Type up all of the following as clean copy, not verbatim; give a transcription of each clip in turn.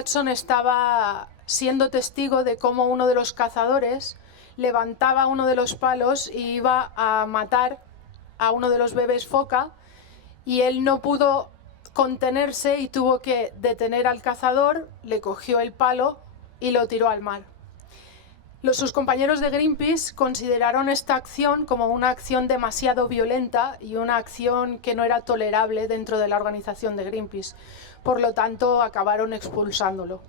Watson estaba siendo testigo de cómo uno de los cazadores levantaba uno de los palos y iba a matar a uno de los bebés foca, y él no pudo contenerse y tuvo que detener al cazador, le cogió el palo y lo tiró al mar. Sus compañeros de Greenpeace consideraron esta acción como una acción demasiado violenta y una acción que no era tolerable dentro de la organización de Greenpeace. Por lo tanto, acabaron expulsándolo.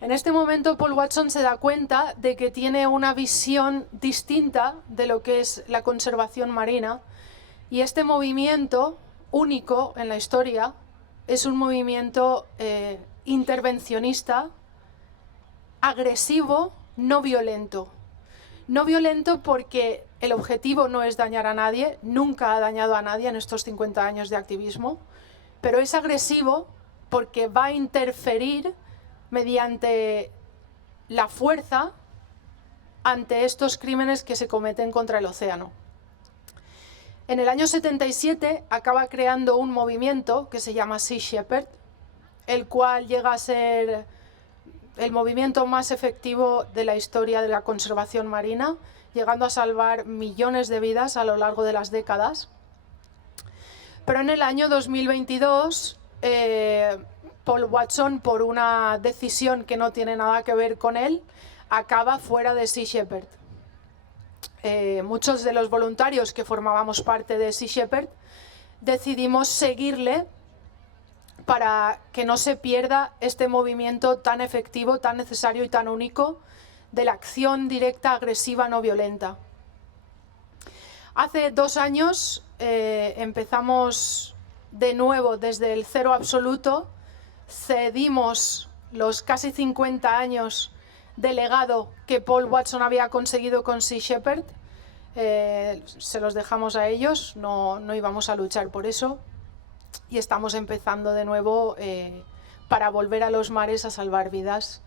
En este momento, Paul Watson se da cuenta de que tiene una visión distinta de lo que es la conservación marina, y este movimiento, único en la historia, es un movimiento intervencionista, agresivo, no violento. No violento porque el objetivo no es dañar a nadie, nunca ha dañado a nadie en estos 50 años de activismo, pero es agresivo porque va a interferir mediante la fuerza ante estos crímenes que se cometen contra el océano. En el año 77 acaba creando un movimiento que se llama Sea Shepherd, el cual llega a ser el movimiento más efectivo de la historia de la conservación marina, llegando a salvar millones de vidas a lo largo de las décadas. Pero en el año 2022, Paul Watson, por una decisión que no tiene nada que ver con él, acaba fuera de Sea Shepherd. Muchos de los voluntarios que formábamos parte de Sea Shepherd decidimos seguirle para que no se pierda este movimiento tan efectivo, tan necesario y tan único de la acción directa, agresiva, no violenta. Hace 2 años empezamos de nuevo desde el cero absoluto, cedimos los casi 50 años de legado que Paul Watson había conseguido con Sea Shepherd, se los dejamos a ellos, no íbamos a luchar por eso. Y estamos empezando de nuevo para volver a los mares a salvar vidas,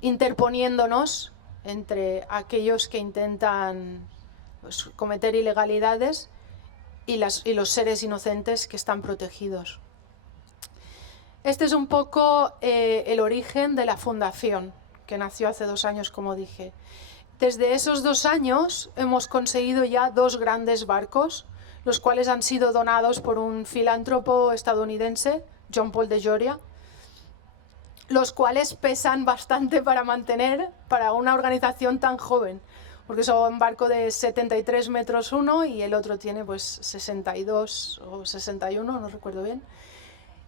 interponiéndonos entre aquellos que intentan cometer ilegalidades y los seres inocentes que están protegidos. Este es un poco el origen de la fundación, que nació hace 2 años, como dije. Desde esos 2 años hemos conseguido ya 2 grandes barcos, los cuales han sido donados por un filántropo estadounidense, John Paul de Joria, los cuales pesan bastante para mantener para una organización tan joven, porque son un barco de 73 metros uno y el otro tiene pues 62 o 61, no recuerdo bien.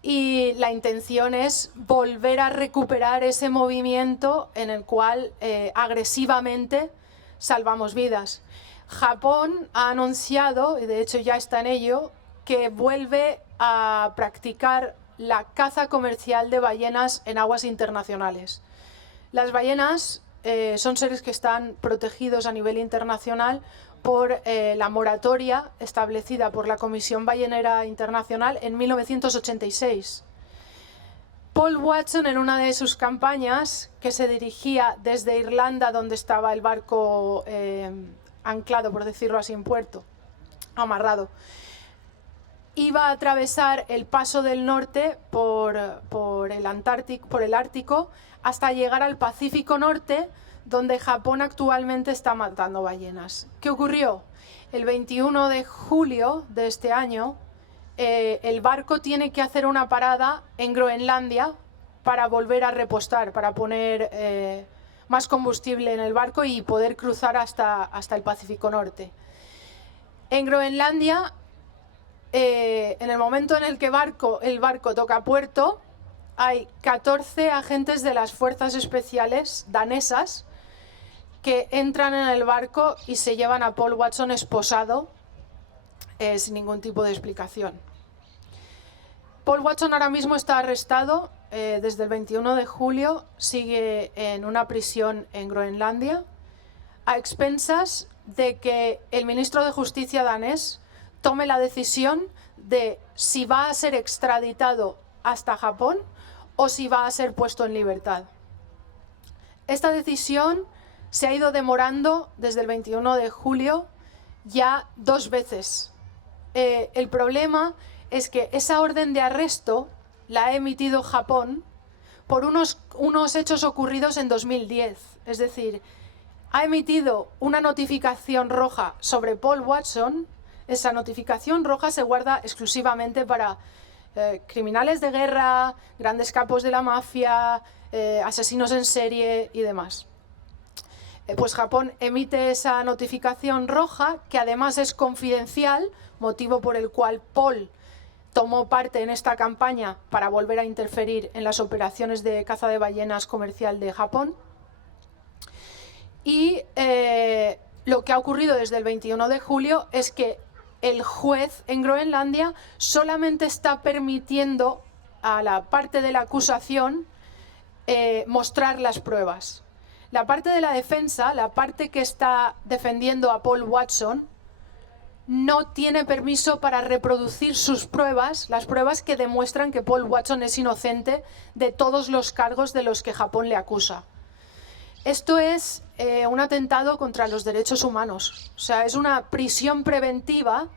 Y la intención es volver a recuperar ese movimiento en el cual agresivamente salvamos vidas. Japón ha anunciado, y de hecho ya está en ello, que vuelve a practicar la caza comercial de ballenas en aguas internacionales. Las ballenas son seres que están protegidos a nivel internacional por la moratoria establecida por la Comisión Ballenera Internacional en 1986. Paul Watson, en una de sus campañas, que se dirigía desde Irlanda, donde estaba el barco anclado, por decirlo así, en puerto, amarrado, iba a atravesar el Paso del Norte por el Ártico hasta llegar al Pacífico Norte, donde Japón actualmente está matando ballenas. ¿Qué ocurrió? El 21 de julio de este año, el barco tiene que hacer una parada en Groenlandia para volver a repostar, para poner más combustible en el barco y poder cruzar hasta el Pacífico Norte. En Groenlandia, en el momento en el que el barco toca puerto, hay 14 agentes de las fuerzas especiales danesas que entran en el barco y se llevan a Paul Watson esposado sin ningún tipo de explicación. Paul Watson ahora mismo está arrestado desde el 21 de julio, sigue en una prisión en Groenlandia, a expensas de que el ministro de Justicia danés tome la decisión de si va a ser extraditado hasta Japón o si va a ser puesto en libertad. Esta decisión se ha ido demorando desde el 21 de julio ya 2 veces. El problema es que esa orden de arresto la ha emitido Japón por unos hechos ocurridos en 2010. Es decir, ha emitido una notificación roja sobre Paul Watson. Esa notificación roja se guarda exclusivamente para criminales de guerra, grandes capos de la mafia, asesinos en serie y demás. Pues Japón emite esa notificación roja, que además es confidencial, motivo por el cual Paul tomó parte en esta campaña para volver a interferir en las operaciones de caza de ballenas comercial de Japón. Y lo que ha ocurrido desde el 21 de julio es que el juez en Groenlandia solamente está permitiendo a la parte de la acusación mostrar las pruebas. La parte de la defensa, la parte que está defendiendo a Paul Watson, no tiene permiso para reproducir sus pruebas, las pruebas que demuestran que Paul Watson es inocente de todos los cargos de los que Japón le acusa. Esto es un atentado contra los derechos humanos. O sea, es una prisión preventiva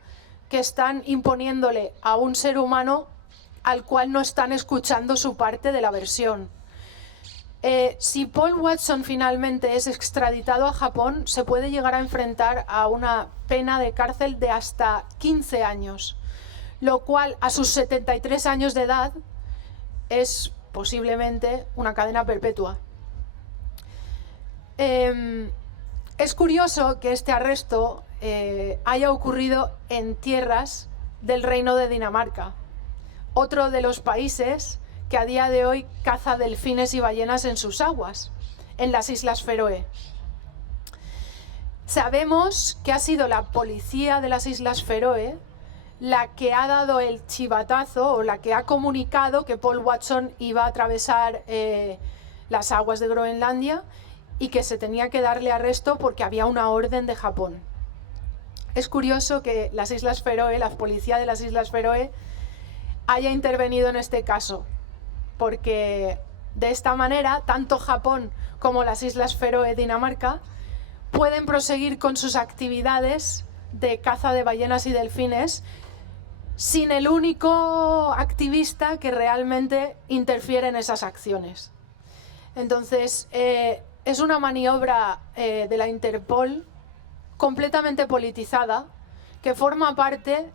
que están imponiéndole a un ser humano al cual no están escuchando su parte de la versión. Si Paul Watson finalmente es extraditado a Japón, se puede llegar a enfrentar a una pena de cárcel de hasta 15 años, lo cual a sus 73 años de edad es posiblemente una cadena perpetua. Es curioso que este arresto haya ocurrido en tierras del Reino de Dinamarca, otro de los países que a día de hoy caza delfines y ballenas en sus aguas, en las Islas Feroe. Sabemos que ha sido la policía de las Islas Feroe la que ha dado el chivatazo o la que ha comunicado que Paul Watson iba a atravesar las aguas de Groenlandia y que se tenía que darle arresto porque había una orden de Japón. Es curioso que las Islas Feroe, la policía de las Islas Feroe, haya intervenido en este caso, porque de esta manera tanto Japón como las Islas Feroe, Dinamarca, pueden proseguir con sus actividades de caza de ballenas y delfines sin el único activista que realmente interfiere en esas acciones. Entonces, es una maniobra de la Interpol completamente politizada que forma parte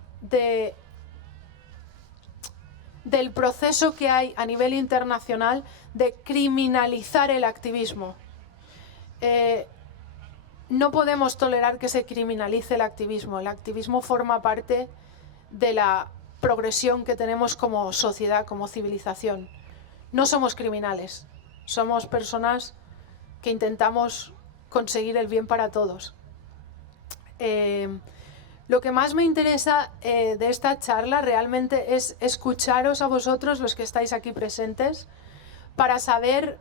del proceso que hay a nivel internacional de criminalizar el activismo. No podemos tolerar que se criminalice el activismo. El activismo forma parte de la progresión que tenemos como sociedad, como civilización. No somos criminales, somos personas que intentamos conseguir el bien para todos. Lo que más me interesa de esta charla realmente es escucharos a vosotros, los que estáis aquí presentes, para saber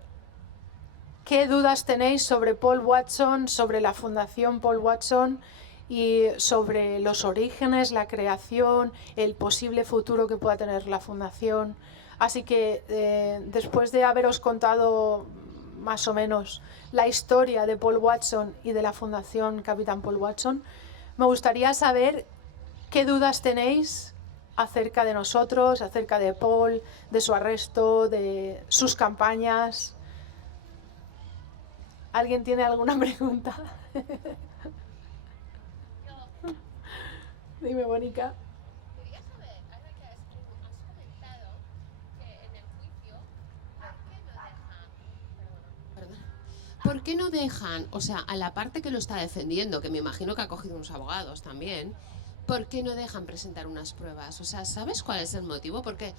qué dudas tenéis sobre Paul Watson, sobre la Fundación Paul Watson y sobre los orígenes, la creación, el posible futuro que pueda tener la Fundación. Así que después de haberos contado más o menos la historia de Paul Watson y de la Fundación Capitán Paul Watson, me gustaría saber qué dudas tenéis acerca de nosotros, acerca de Paul, de su arresto, de sus campañas. ¿Alguien tiene alguna pregunta? Dime, Mónica. Quería saber, ahora que has comentado que en el juicio, ¿por qué no dejan, o sea, a la parte que lo está defendiendo, que me imagino que ha cogido unos abogados también, ¿por qué no dejan presentar unas pruebas? O sea, ¿sabes cuál es el motivo? Porque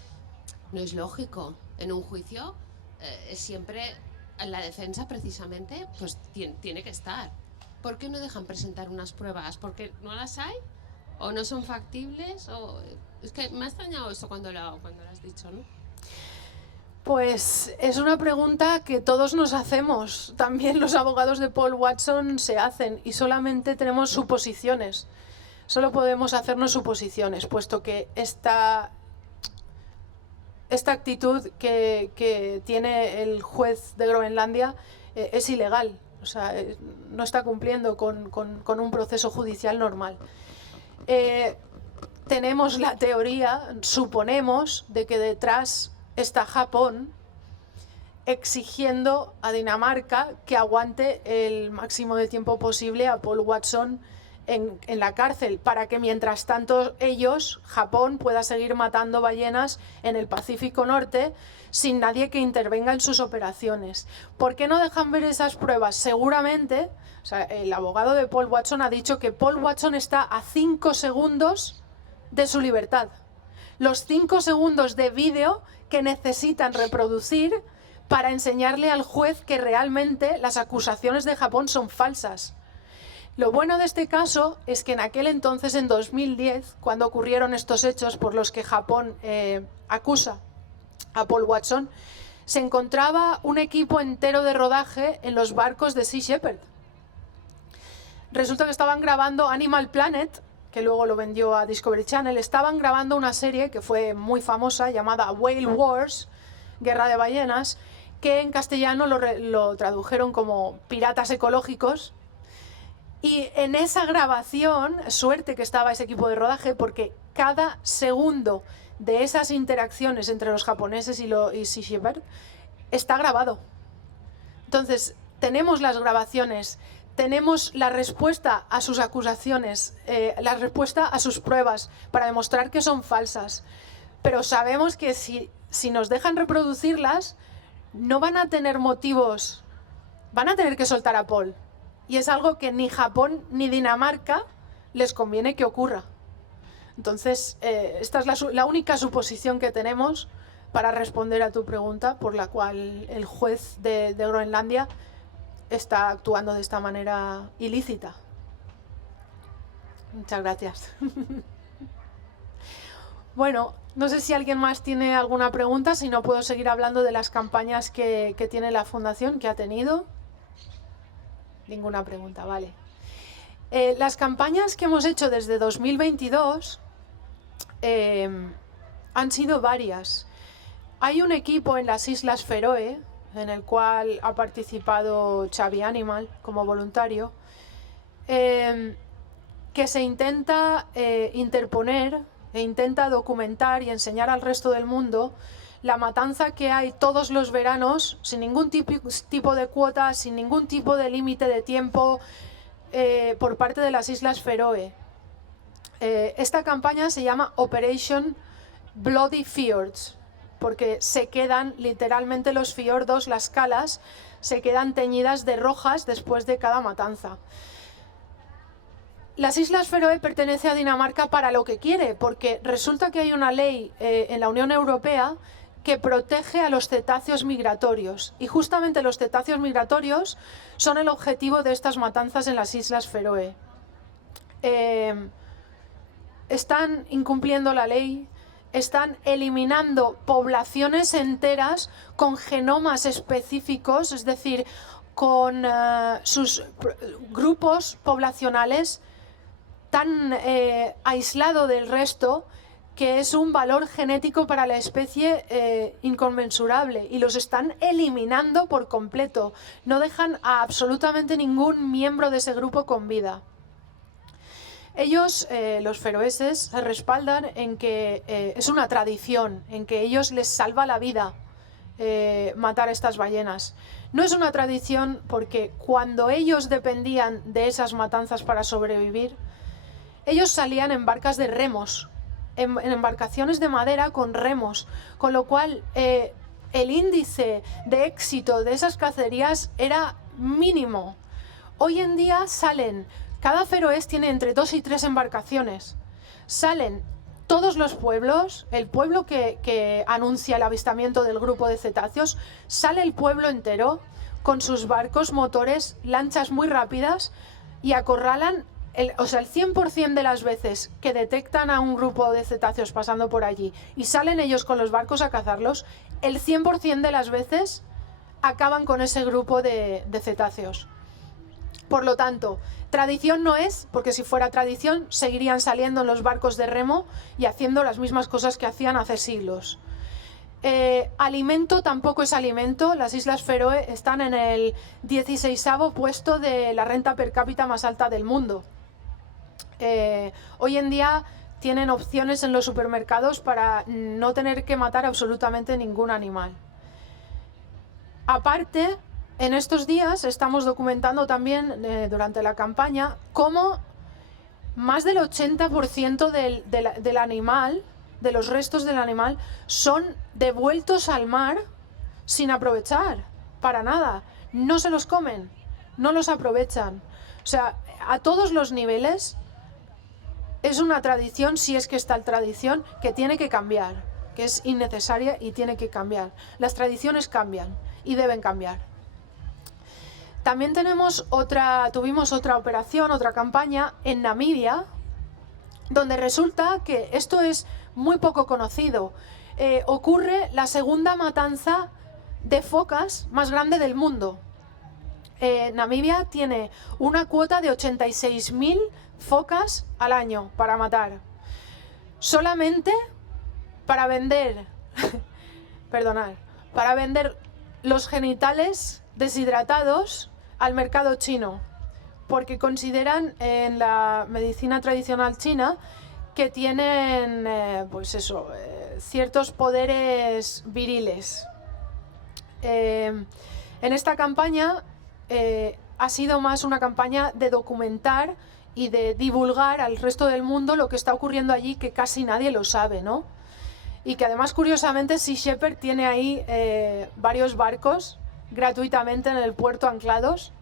no es lógico. En un juicio siempre la defensa precisamente pues tiene que estar. ¿Por qué no dejan presentar unas pruebas? ¿Porque no las hay? ¿O no son factibles? O... Es que me ha extrañado esto cuando lo has dicho, ¿no? Pues es una pregunta que todos nos hacemos. También los abogados de Paul Watson se hacen y solamente tenemos suposiciones. Solo podemos hacernos suposiciones, puesto que esta actitud que tiene el juez de Groenlandia es ilegal. O sea, no está cumpliendo con un proceso judicial normal. Tenemos la teoría, suponemos, de que detrás está Japón exigiendo a Dinamarca que aguante el máximo de tiempo posible a Paul Watson en la cárcel, para que mientras tanto ellos, Japón, pueda seguir matando ballenas en el Pacífico Norte sin nadie que intervenga en sus operaciones. ¿Por qué no dejan ver esas pruebas? Seguramente, o sea, el abogado de Paul Watson ha dicho que Paul Watson está a 5 segundos de su libertad. Los 5 segundos de vídeo que necesitan reproducir para enseñarle al juez que realmente las acusaciones de Japón son falsas. Lo bueno de este caso es que en aquel entonces, en 2010, cuando ocurrieron estos hechos por los que Japón acusa a Paul Watson, se encontraba un equipo entero de rodaje en los barcos de Sea Shepherd. Resulta que estaban grabando Animal Planet, que luego lo vendió a Discovery Channel. Estaban grabando una serie que fue muy famosa llamada Whale Wars, Guerra de Ballenas, que en castellano lo tradujeron como Piratas Ecológicos. Y en esa grabación, suerte que estaba ese equipo de rodaje, porque cada segundo de esas interacciones entre los japoneses y Sea Shepherd está grabado. Entonces, tenemos las grabaciones, tenemos la respuesta a sus acusaciones, la respuesta a sus pruebas para demostrar que son falsas. Pero sabemos que si nos dejan reproducirlas, no van a tener motivos, van a tener que soltar a Paul. Y es algo que ni Japón ni Dinamarca les conviene que ocurra. Entonces, esta es la única suposición que tenemos para responder a tu pregunta, por la cual el juez de Groenlandia está actuando de esta manera ilícita. Muchas gracias. Bueno, no sé si alguien más tiene alguna pregunta, si no puedo seguir hablando de las campañas que tiene la Fundación, que ha tenido. Ninguna pregunta, vale. Las campañas que hemos hecho desde 2022 han sido varias. Hay un equipo en las Islas Feroe, en el cual ha participado Xavi Animal como voluntario, que se intenta interponer e intenta documentar y enseñar al resto del mundo la matanza que hay todos los veranos, sin ningún tipo de cuota, sin ningún tipo de límite de tiempo, por parte de las Islas Feroe. Esta campaña se llama Operation Bloody Fjords, porque se quedan literalmente los fiordos, las calas, se quedan teñidas de rojas después de cada matanza. Las Islas Feroe pertenece a Dinamarca para lo que quiere, porque resulta que hay una ley en la Unión Europea que protege a los cetáceos migratorios, y justamente los cetáceos migratorios son el objetivo de estas matanzas en las Islas Feroe. Están incumpliendo la ley, están eliminando poblaciones enteras con genomas específicos, es decir, con sus grupos poblacionales tan aislado del resto, que es un valor genético para la especie inconmensurable, y los están eliminando por completo. No dejan a absolutamente ningún miembro de ese grupo con vida. Ellos, los feroeses, se respaldan en que es una tradición, en que ellos les salva la vida matar a estas ballenas. No es una tradición porque cuando ellos dependían de esas matanzas para sobrevivir, ellos salían en barcas de remos, en embarcaciones de madera con remos, con lo cual el índice de éxito de esas cacerías era mínimo. Hoy en día salen, cada feroés tiene entre 2 y 3 embarcaciones, salen todos los pueblos, el pueblo que anuncia el avistamiento del grupo de cetáceos, sale el pueblo entero con sus barcos, motores, lanchas muy rápidas, y acorralan. El 100% de las veces que detectan a un grupo de cetáceos pasando por allí y salen ellos con los barcos a cazarlos, el 100% de las veces acaban con ese grupo de cetáceos. Por lo tanto, tradición no es, porque si fuera tradición seguirían saliendo en los barcos de remo y haciendo las mismas cosas que hacían hace siglos. Alimento tampoco es alimento. Las Islas Feroe están en el 16º puesto de la renta per cápita más alta del mundo. Hoy en día tienen opciones en los supermercados para no tener que matar absolutamente ningún animal. Aparte, en estos días estamos documentando también durante la campaña cómo más del 80% del animal, de los restos del animal, son devueltos al mar sin aprovechar, para nada. No se los comen, no los aprovechan. O sea, a todos los niveles es una tradición, si es que está la tradición, que tiene que cambiar, que es innecesaria y tiene que cambiar. Las tradiciones cambian y deben cambiar. También tuvimos otra operación, otra campaña en Namibia, donde resulta que esto es muy poco conocido. Ocurre la segunda matanza de focas más grande del mundo. Namibia tiene una cuota de 86.000 focas al año para matar. Solamente para vender, para vender los genitales deshidratados al mercado chino, porque consideran en la medicina tradicional china que tienen ciertos poderes viriles. En esta campaña ha sido más una campaña de documentar y de divulgar al resto del mundo lo que está ocurriendo allí, que casi nadie lo sabe, ¿no? Y que además, curiosamente, Sea Shepherd tiene ahí varios barcos gratuitamente en el puerto anclados,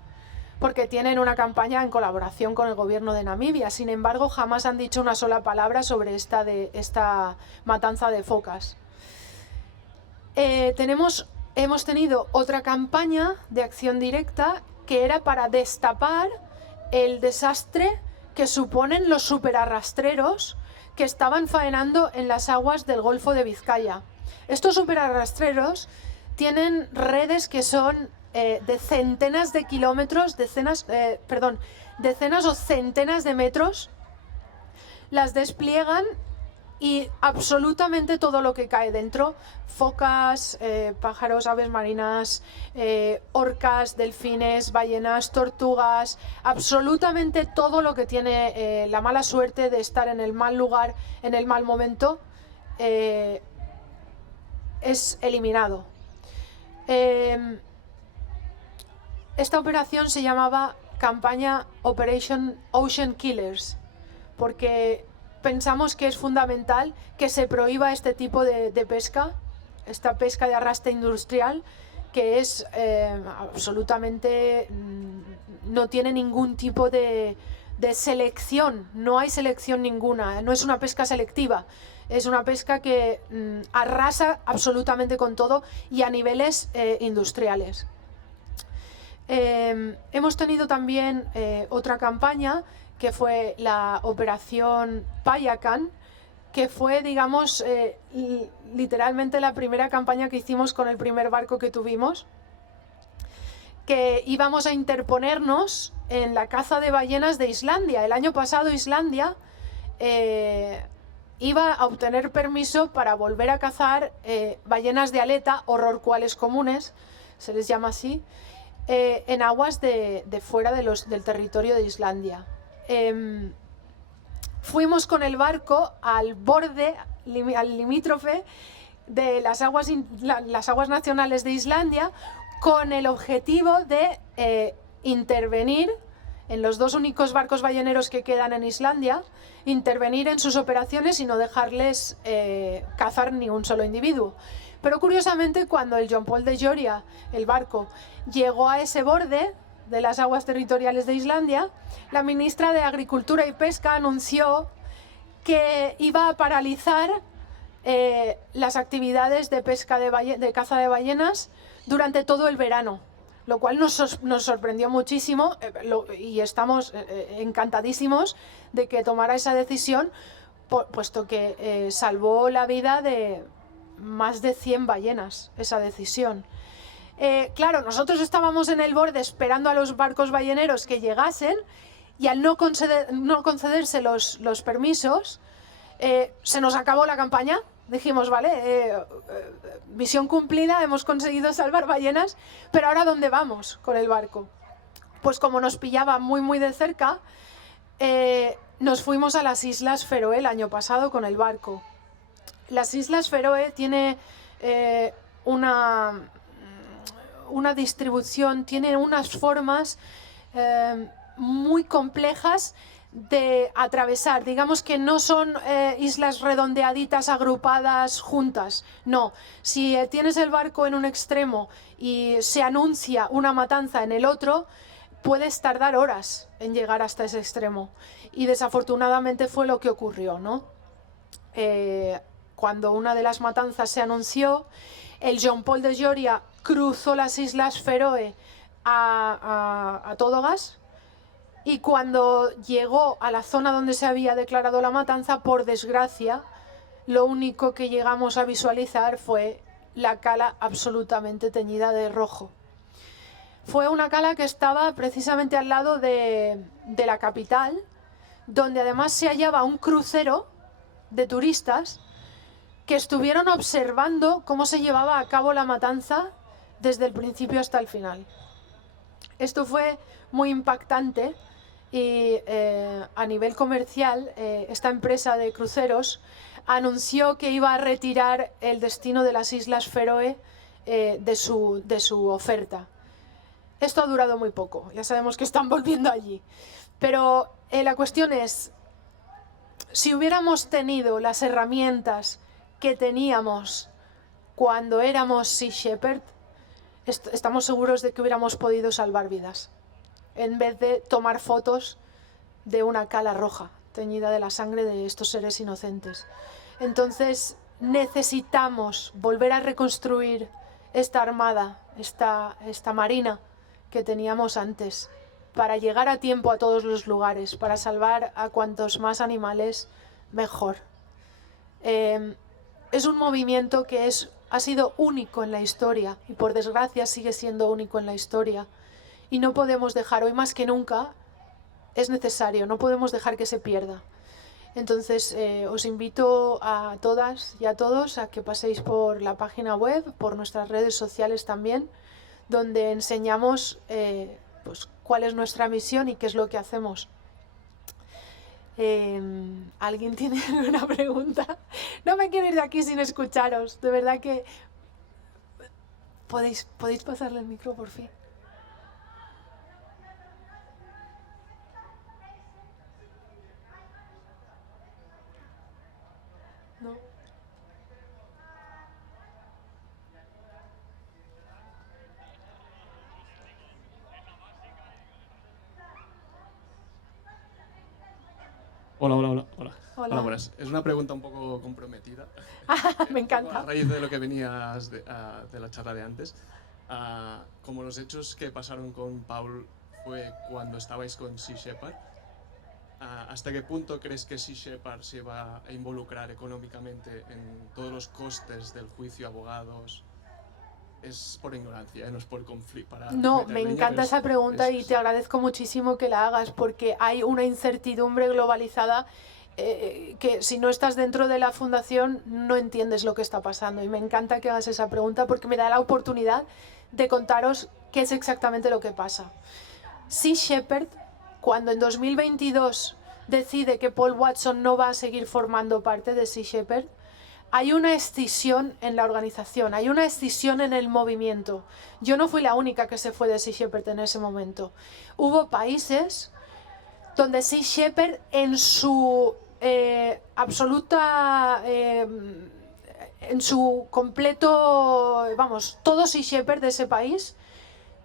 porque tienen una campaña en colaboración con el gobierno de Namibia. Sin embargo, jamás han dicho una sola palabra sobre esta matanza de focas. Hemos tenido otra campaña de acción directa que era para destapar el desastre que suponen los superarrastreros que estaban faenando en las aguas del Golfo de Vizcaya. Estos superarrastreros tienen redes que son de centenas de kilómetros, decenas o centenas de metros, las despliegan y absolutamente todo lo que cae dentro, focas, pájaros, aves marinas, orcas, delfines, ballenas, tortugas, absolutamente todo lo que tiene la mala suerte de estar en el mal lugar, en el mal momento, es eliminado. Esta operación se llamaba campaña Operation Ocean Killers, porque pensamos que es fundamental que se prohíba este tipo de pesca, esta pesca de arrastre industrial, que es absolutamente, no tiene ningún tipo de selección, no hay selección ninguna, no es una pesca selectiva, es una pesca que arrasa absolutamente con todo y a niveles industriales. Hemos tenido también otra campaña que fue la operación Payakan, que fue, digamos, literalmente la primera campaña que hicimos con el primer barco que tuvimos, que íbamos a interponernos en la caza de ballenas de Islandia. El año pasado Islandia iba a obtener permiso para volver a cazar ballenas de aleta o rorcuales comunes, se les llama así, en aguas de fuera del territorio de Islandia. Fuimos con el barco al borde, al limítrofe de las aguas nacionales de Islandia, con el objetivo de intervenir en los dos únicos barcos balleneros que quedan en Islandia, intervenir en sus operaciones y no dejarles cazar ni un solo individuo. Pero curiosamente, cuando el John Paul de Joria, el barco, llegó a ese borde de las aguas territoriales de Islandia, la ministra de Agricultura y Pesca anunció que iba a paralizar las actividades de pesca de caza de ballenas durante todo el verano, lo cual nos sorprendió muchísimo y estamos encantadísimos de que tomara esa decisión, puesto que salvó la vida de más de 100 ballenas, esa decisión. Claro, nosotros estábamos en el borde esperando a los barcos balleneros que llegasen, y al no concederse los permisos, se nos acabó la campaña. Dijimos, vale, misión cumplida, hemos conseguido salvar ballenas, pero ahora ¿dónde vamos con el barco? Pues como nos pillaba muy muy de cerca, nos fuimos a las Islas Feroe el año pasado con el barco. Las Islas Feroe tiene una distribución, tiene unas formas muy complejas de atravesar. Digamos que no son islas redondeaditas agrupadas juntas. No, si tienes el barco en un extremo y se anuncia una matanza en el otro, puedes tardar horas en llegar hasta ese extremo. Y desafortunadamente fue lo que ocurrió, ¿no? Cuando una de las matanzas se anunció, el Jean Paul de Joria cruzó las Islas Feroe a todo gas, y cuando llegó a la zona donde se había declarado la matanza, por desgracia, lo único que llegamos a visualizar fue la cala absolutamente teñida de rojo. Fue una cala que estaba precisamente al lado de la capital, donde además se hallaba un crucero de turistas que estuvieron observando cómo se llevaba a cabo la matanza desde el principio hasta el final. Esto fue muy impactante y a nivel comercial esta empresa de cruceros anunció que iba a retirar el destino de las Islas Feroe de su oferta. Esto ha durado muy poco, ya sabemos que están volviendo allí. Pero la cuestión es, si hubiéramos tenido las herramientas que teníamos cuando éramos Sea Shepherd, estamos seguros de que hubiéramos podido salvar vidas, en vez de tomar fotos de una cala roja, teñida de la sangre de estos seres inocentes. Entonces necesitamos volver a reconstruir esta armada, esta marina que teníamos antes, para llegar a tiempo a todos los lugares, para salvar a cuantos más animales, mejor. Es un movimiento que ha sido único en la historia y por desgracia sigue siendo único en la historia. Y no podemos dejar, hoy más que nunca, es necesario, no podemos dejar que se pierda. Entonces os invito a todas y a todos a que paséis por la página web, por nuestras redes sociales también, donde enseñamos pues, cuál es nuestra misión y qué es lo que hacemos. ¿Alguien tiene alguna pregunta? No me quiero ir de aquí sin escucharos, de verdad que... ¿Podéis pasarle el micro, por fin? ¿No? Hola, Hola. buenas. Es una pregunta un poco comprometida. Me encanta. A raíz de lo que venías de la charla de antes, como los hechos que pasaron con Paul fue cuando estabais con Sea Shepherd, ¿hasta qué punto crees que Sea Shepherd se va a involucrar económicamente en todos los costes del juicio, abogados? Es por ignorancia, no es por conflicto. No, me encanta esa pregunta y te agradezco muchísimo que la hagas, porque hay una incertidumbre globalizada que si no estás dentro de la fundación no entiendes lo que está pasando, y me encanta que hagas esa pregunta porque me da la oportunidad de contaros qué es exactamente lo que pasa. Sea Shepherd, cuando en 2022 decide que Paul Watson no va a seguir formando parte de Sea Shepherd, hay una escisión en la organización, hay una escisión en el movimiento. Yo no fui la única que se fue de Sea Shepherd en ese momento. Hubo países donde Sea Shepherd en su en su completo, vamos, todo Sea Shepherd de ese país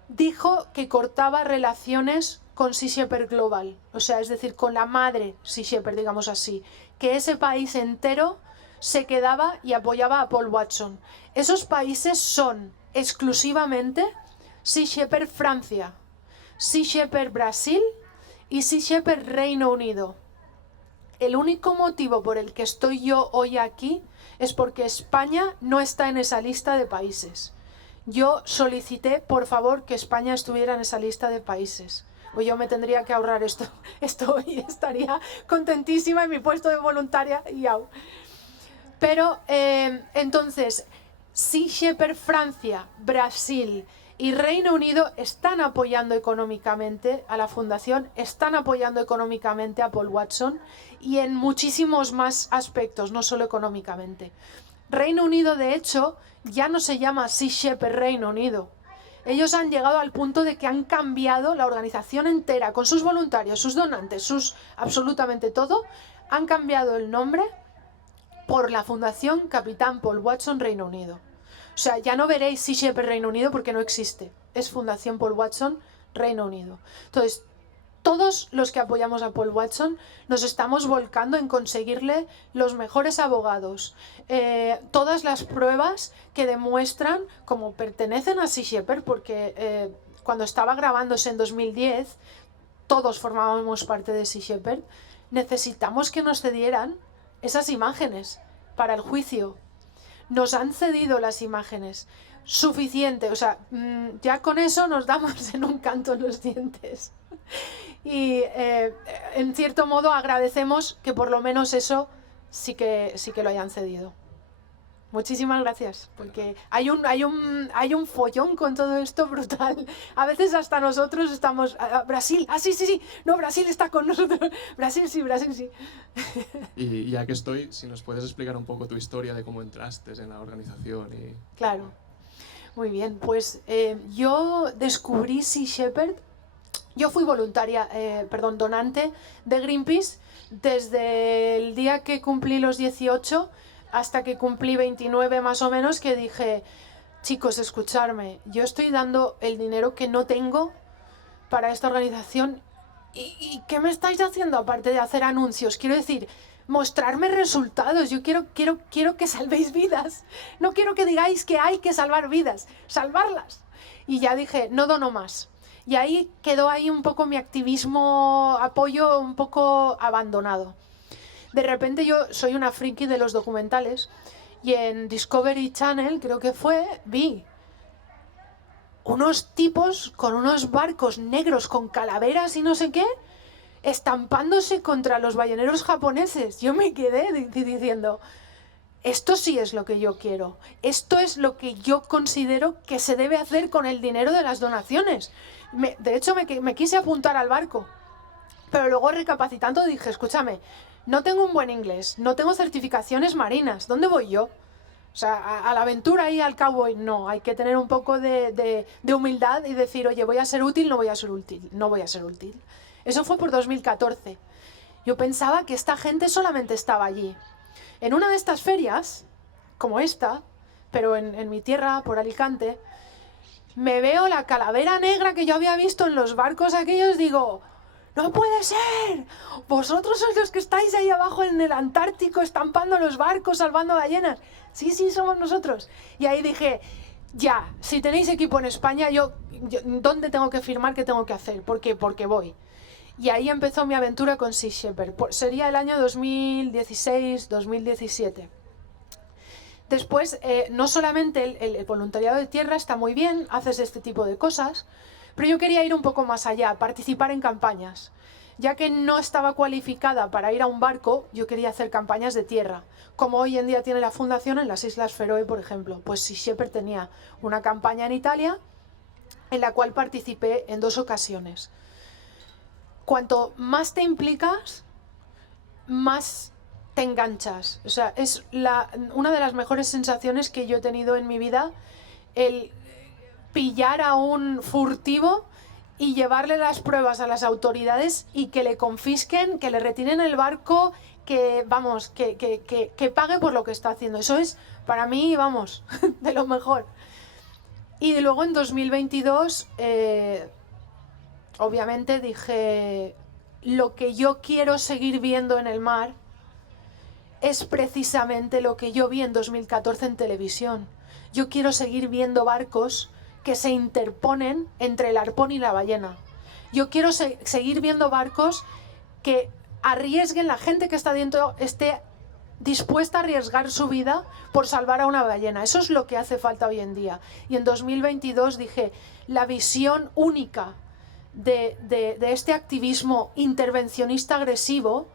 dijo que cortaba relaciones con Sea Shepherd Global, o sea, es decir, con la madre Sea Shepherd, digamos así, que ese país entero se quedaba y apoyaba a Paul Watson. Esos países son exclusivamente Sea Shepherd Francia, Sea Shepherd Brasil y Sea Shepherd Reino Unido. El único motivo por el que estoy yo hoy aquí es porque España no está en esa lista de países. Yo solicité, por favor, que España estuviera en esa lista de países. Pues yo me tendría que ahorrar esto y estaría contentísima en mi puesto de voluntaria y au. Pero entonces, Sea Shepherd Francia, Brasil y Reino Unido están apoyando económicamente a la fundación, están apoyando económicamente a Paul Watson y en muchísimos más aspectos, no solo económicamente. Reino Unido, de hecho, ya no se llama Sea Shepherd Reino Unido. Ellos han llegado al punto de que han cambiado la organización entera, con sus voluntarios, sus donantes, absolutamente todo, han cambiado el nombre por la Fundación Capitán Paul Watson Reino Unido. O sea, ya no veréis Sea Shepherd Reino Unido porque no existe. Es Fundación Paul Watson Reino Unido. Entonces, todos los que apoyamos a Paul Watson nos estamos volcando en conseguirle los mejores abogados, todas las pruebas que demuestran cómo pertenecen a Sea Shepherd, porque cuando estaba grabándose en 2010, todos formábamos parte de Sea Shepherd, necesitamos que nos cedieran esas imágenes para el juicio. Nos han cedido las imágenes. Suficiente, o sea, ya con eso nos damos en un canto en los dientes. Y en cierto modo agradecemos que por lo menos eso sí que lo hayan cedido. Muchísimas gracias, porque hay un follón con todo esto brutal. A veces hasta nosotros estamos... Brasil, sí, no, Brasil está con nosotros. Brasil sí. Y ya que estoy, si nos puedes explicar un poco tu historia de cómo entraste en la organización. Claro, muy bien. Pues yo descubrí Sea Shepherd. Yo fui donante de Greenpeace desde el día que cumplí los 18 hasta que cumplí 29 más o menos, que dije, chicos, escucharme, yo estoy dando el dinero que no tengo para esta organización y ¿qué me estáis haciendo aparte de hacer anuncios? Quiero decir, mostrarme resultados. Yo quiero que salvéis vidas. No quiero que digáis que hay que salvar vidas, salvarlas. Y ya dije, no dono más. Y ahí quedó un poco mi activismo, apoyo un poco abandonado. De repente yo soy una friki de los documentales y en Discovery Channel, creo que fue, vi unos tipos con unos barcos negros con calaveras y no sé qué, estampándose contra los balleneros japoneses. Yo me quedé diciendo, esto sí es lo que yo quiero, esto es lo que yo considero que se debe hacer con el dinero de las donaciones. De hecho, me quise apuntar al barco, pero luego recapacitando dije, escúchame, no tengo un buen inglés, no tengo certificaciones marinas, ¿dónde voy yo? O sea, a la aventura y al cowboy, no, hay que tener un poco de humildad y decir, oye, voy a ser útil, no voy a ser útil. Eso fue por 2014. Yo pensaba que esta gente solamente estaba allí. En una de estas ferias, como esta, pero en mi tierra, por Alicante, me veo la calavera negra que yo había visto en los barcos aquellos, digo, ¡no puede ser! ¿Vosotros sois los que estáis ahí abajo en el Antártico estampando los barcos, salvando ballenas? Sí, somos nosotros. Y ahí dije, ya, si tenéis equipo en España, yo ¿dónde tengo que firmar? ¿Qué tengo que hacer? ¿Por qué? Porque voy. Y ahí empezó mi aventura con Sea Shepherd. Sería el año 2016-2017. Después, no solamente el voluntariado de tierra está muy bien, haces este tipo de cosas, pero yo quería ir un poco más allá, participar en campañas. Ya que no estaba cualificada para ir a un barco, yo quería hacer campañas de tierra. Como hoy en día tiene la fundación en las Islas Feroe, por ejemplo. Pues Sea Shepherd tenía una campaña en Italia en la cual participé en 2 ocasiones. Cuanto más te implicas, más te enganchas. O sea, es una de las mejores sensaciones que yo he tenido en mi vida, el pillar a un furtivo y llevarle las pruebas a las autoridades y que le confisquen, que le retiren el barco, que pague por lo que está haciendo. Eso es, para mí, vamos, de lo mejor. Y luego en 2022, obviamente dije, lo que yo quiero seguir viendo en el mar es precisamente lo que yo vi en 2014 en televisión. Yo quiero seguir viendo barcos que se interponen entre el arpón y la ballena. Yo quiero seguir viendo barcos que arriesguen, la gente que está dentro esté dispuesta a arriesgar su vida por salvar a una ballena. Eso es lo que hace falta hoy en día. Y en 2022 dije, la visión única de este activismo intervencionista agresivo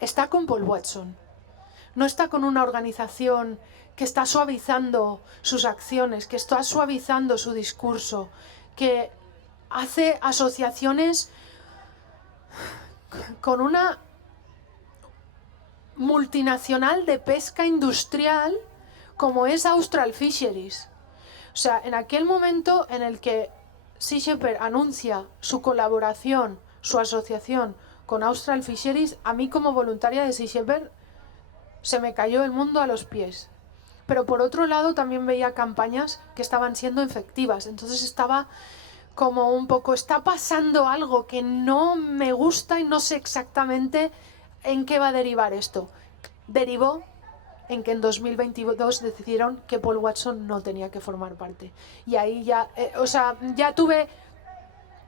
está con Paul Watson. No está con una organización que está suavizando sus acciones, que está suavizando su discurso, que hace asociaciones con una multinacional de pesca industrial como es Austral Fisheries. O sea, en aquel momento en el que Sea Shepherd anuncia su colaboración, su asociación con Austral Fisheries, a mí como voluntaria de Sea Shepherd se me cayó el mundo a los pies. Pero por otro lado también veía campañas que estaban siendo efectivas. Entonces estaba como un poco, está pasando algo que no me gusta y no sé exactamente en qué va a derivar esto. Derivó en que en 2022 decidieron que Paul Watson no tenía que formar parte. Y ahí ya, ya tuve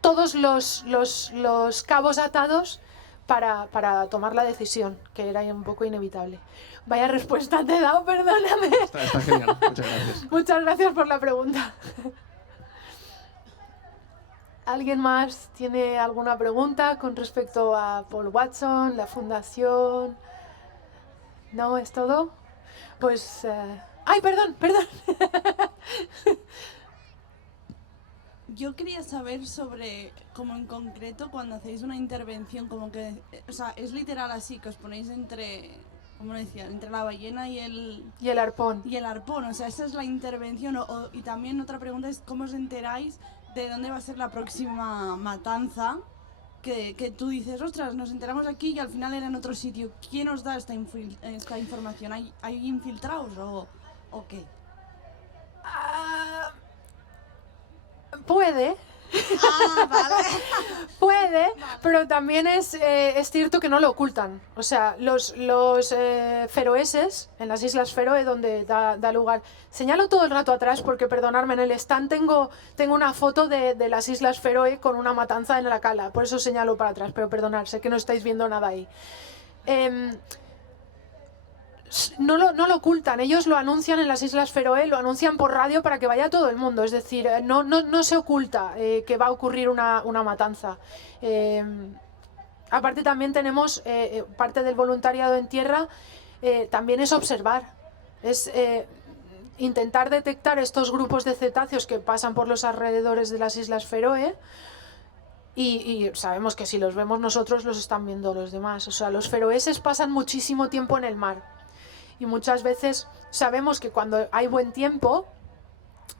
todos los cabos atados para tomar la decisión, que era un poco inevitable. Vaya respuesta te he dado, perdóname. Está genial, muchas gracias. Muchas gracias por la pregunta. ¿Alguien más tiene alguna pregunta con respecto a Paul Watson, la fundación? ¿No es todo? Pues... ¡Ay, perdón! Yo quería saber sobre, como en concreto, cuando hacéis una intervención, como que, o sea, es literal así, que os ponéis entre, ¿cómo decía? Entre la ballena y el... Y el arpón. Y el arpón, o sea, esa es la intervención. Y también otra pregunta es, ¿cómo os enteráis de dónde va a ser la próxima matanza? Que tú dices, ostras, nos enteramos aquí y al final era en otro sitio. ¿Quién os da esta información? ¿Hay infiltrados o qué? Puede. Vale. Puede, pero también es cierto que no lo ocultan. O sea, los feroeses, en las Islas Feroe, donde da lugar... Señalo todo el rato atrás porque, perdonadme, en el stand tengo una foto de las Islas Feroe con una matanza en la cala. Por eso señalo para atrás, pero perdonad, sé que no estáis viendo nada ahí. No lo ocultan, ellos lo anuncian en las Islas Feroe, lo anuncian por radio para que vaya todo el mundo, es decir, no se oculta que va a ocurrir una matanza. Aparte también tenemos parte del voluntariado en tierra, también es observar, es intentar detectar estos grupos de cetáceos que pasan por los alrededores de las Islas Feroe. Y sabemos que si los vemos nosotros, los están viendo los demás. O sea, los feroeses pasan muchísimo tiempo en el mar. Y muchas veces sabemos que cuando hay buen tiempo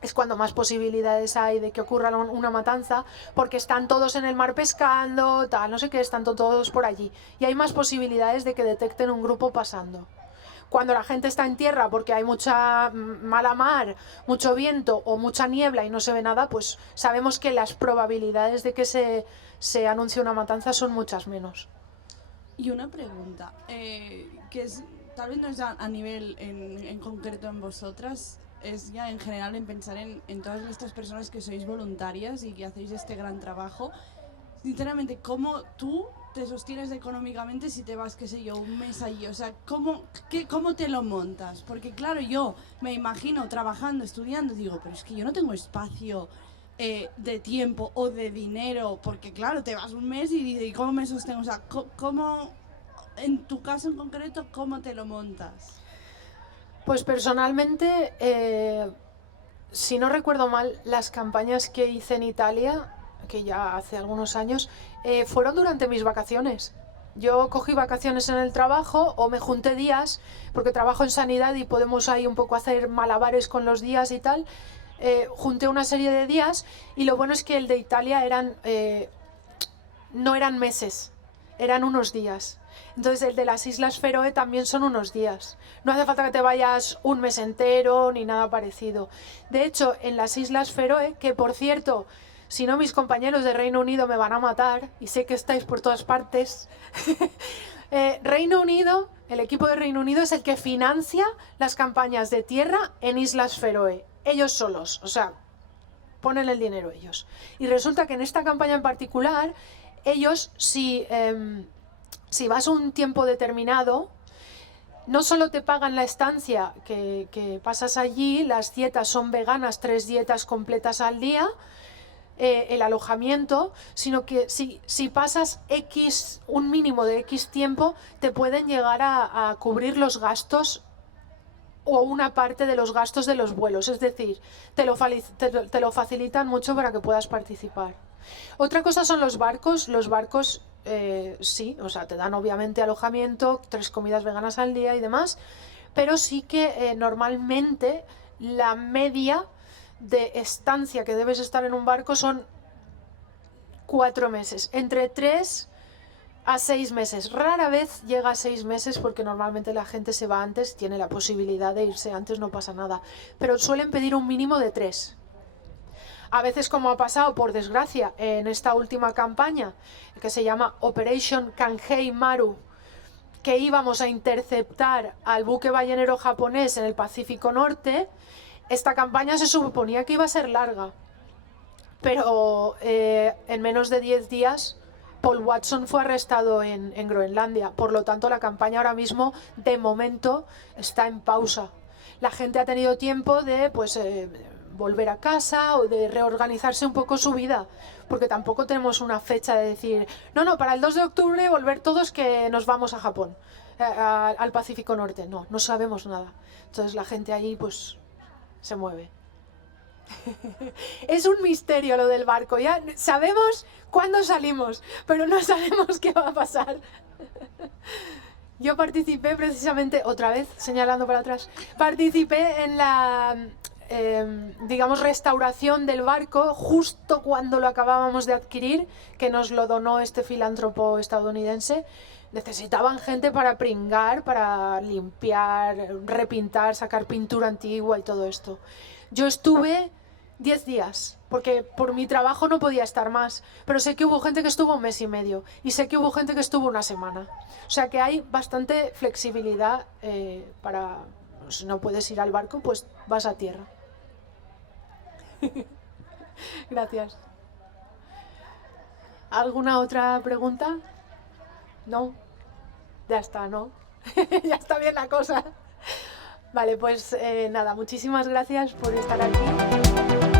es cuando más posibilidades hay de que ocurra una matanza, porque están todos en el mar pescando, tal, no sé qué, están todos por allí. Y hay más posibilidades de que detecten un grupo pasando. Cuando la gente está en tierra porque hay mucha mala mar, mucho viento o mucha niebla y no se ve nada, pues sabemos que las probabilidades de que se anuncie una matanza son muchas menos. Y una pregunta, que es... Tal vez no es a nivel en concreto en vosotras, es ya en general en pensar en todas estas personas que sois voluntarias y que hacéis este gran trabajo. Sinceramente, ¿cómo tú te sostienes económicamente si te vas, qué sé yo, un mes allí? O sea, ¿cómo te lo montas? Porque claro, yo me imagino trabajando, estudiando, digo, pero es que yo no tengo espacio de tiempo o de dinero, porque claro, te vas un mes y dices, ¿y cómo me sostengo? O sea, ¿cómo... En tu caso en concreto, ¿cómo te lo montas? Pues personalmente, si no recuerdo mal, las campañas que hice en Italia, que ya hace algunos años, fueron durante mis vacaciones. Yo cogí vacaciones en el trabajo o me junté días, porque trabajo en sanidad y podemos ahí un poco hacer malabares con los días y tal. Junté una serie de días y lo bueno es que el de Italia no eran meses, eran unos días. Entonces el de las Islas Feroe también son unos días. No hace falta que te vayas un mes entero ni nada parecido. De hecho, en las Islas Feroe, que por cierto, si no mis compañeros de Reino Unido me van a matar, y sé que estáis por todas partes, Reino Unido, el equipo de Reino Unido es el que financia las campañas de tierra en Islas Feroe. Ellos solos, o sea, ponen el dinero ellos. Y resulta que en esta campaña en particular, ellos si vas un tiempo determinado, no solo te pagan la estancia que pasas allí, las dietas son veganas, 3 dietas completas al día, el alojamiento, sino que si pasas un mínimo de X tiempo, te pueden llegar a cubrir los gastos o una parte de los gastos de los vuelos, es decir, te lo facilitan mucho para que puedas participar. Otra cosa son los barcos. Sí, o sea, te dan obviamente alojamiento, 3 comidas veganas al día y demás, pero sí que normalmente la media de estancia que debes estar en un barco son 4 meses, entre 3 a 6 meses. Rara vez llega a 6 meses porque normalmente la gente se va antes, tiene la posibilidad de irse antes, no pasa nada. Pero suelen pedir un mínimo de 3. A veces, como ha pasado, por desgracia, en esta última campaña, que se llama Operation Kanhei Maru, que íbamos a interceptar al buque ballenero japonés en el Pacífico Norte, esta campaña se suponía que iba a ser larga. Pero en menos de 10 días... Paul Watson fue arrestado en Groenlandia, por lo tanto la campaña ahora mismo, de momento, está en pausa. La gente ha tenido tiempo de volver a casa o de reorganizarse un poco su vida, porque tampoco tenemos una fecha de decir, no, para el 2 de octubre volver todos que nos vamos a Japón, al Pacífico Norte. No sabemos nada. Entonces la gente allí pues se mueve. Es un misterio lo del barco, ya sabemos cuándo salimos, pero no sabemos qué va a pasar. Yo participé precisamente, otra vez señalando para atrás, participé en la restauración del barco justo cuando lo acabábamos de adquirir, que nos lo donó este filántropo estadounidense. Necesitaban gente para pringar, para limpiar, repintar, sacar pintura antigua y todo esto. Yo estuve 10 días, porque por mi trabajo no podía estar más, pero sé que hubo gente que estuvo 1 mes y medio y sé que hubo gente que estuvo 1 semana. O sea que hay bastante flexibilidad para, si no puedes ir al barco, pues vas a tierra. Gracias. ¿Alguna otra pregunta? ¿No? Ya está, ¿no? Ya está bien la cosa. Vale, pues nada, muchísimas gracias por estar aquí.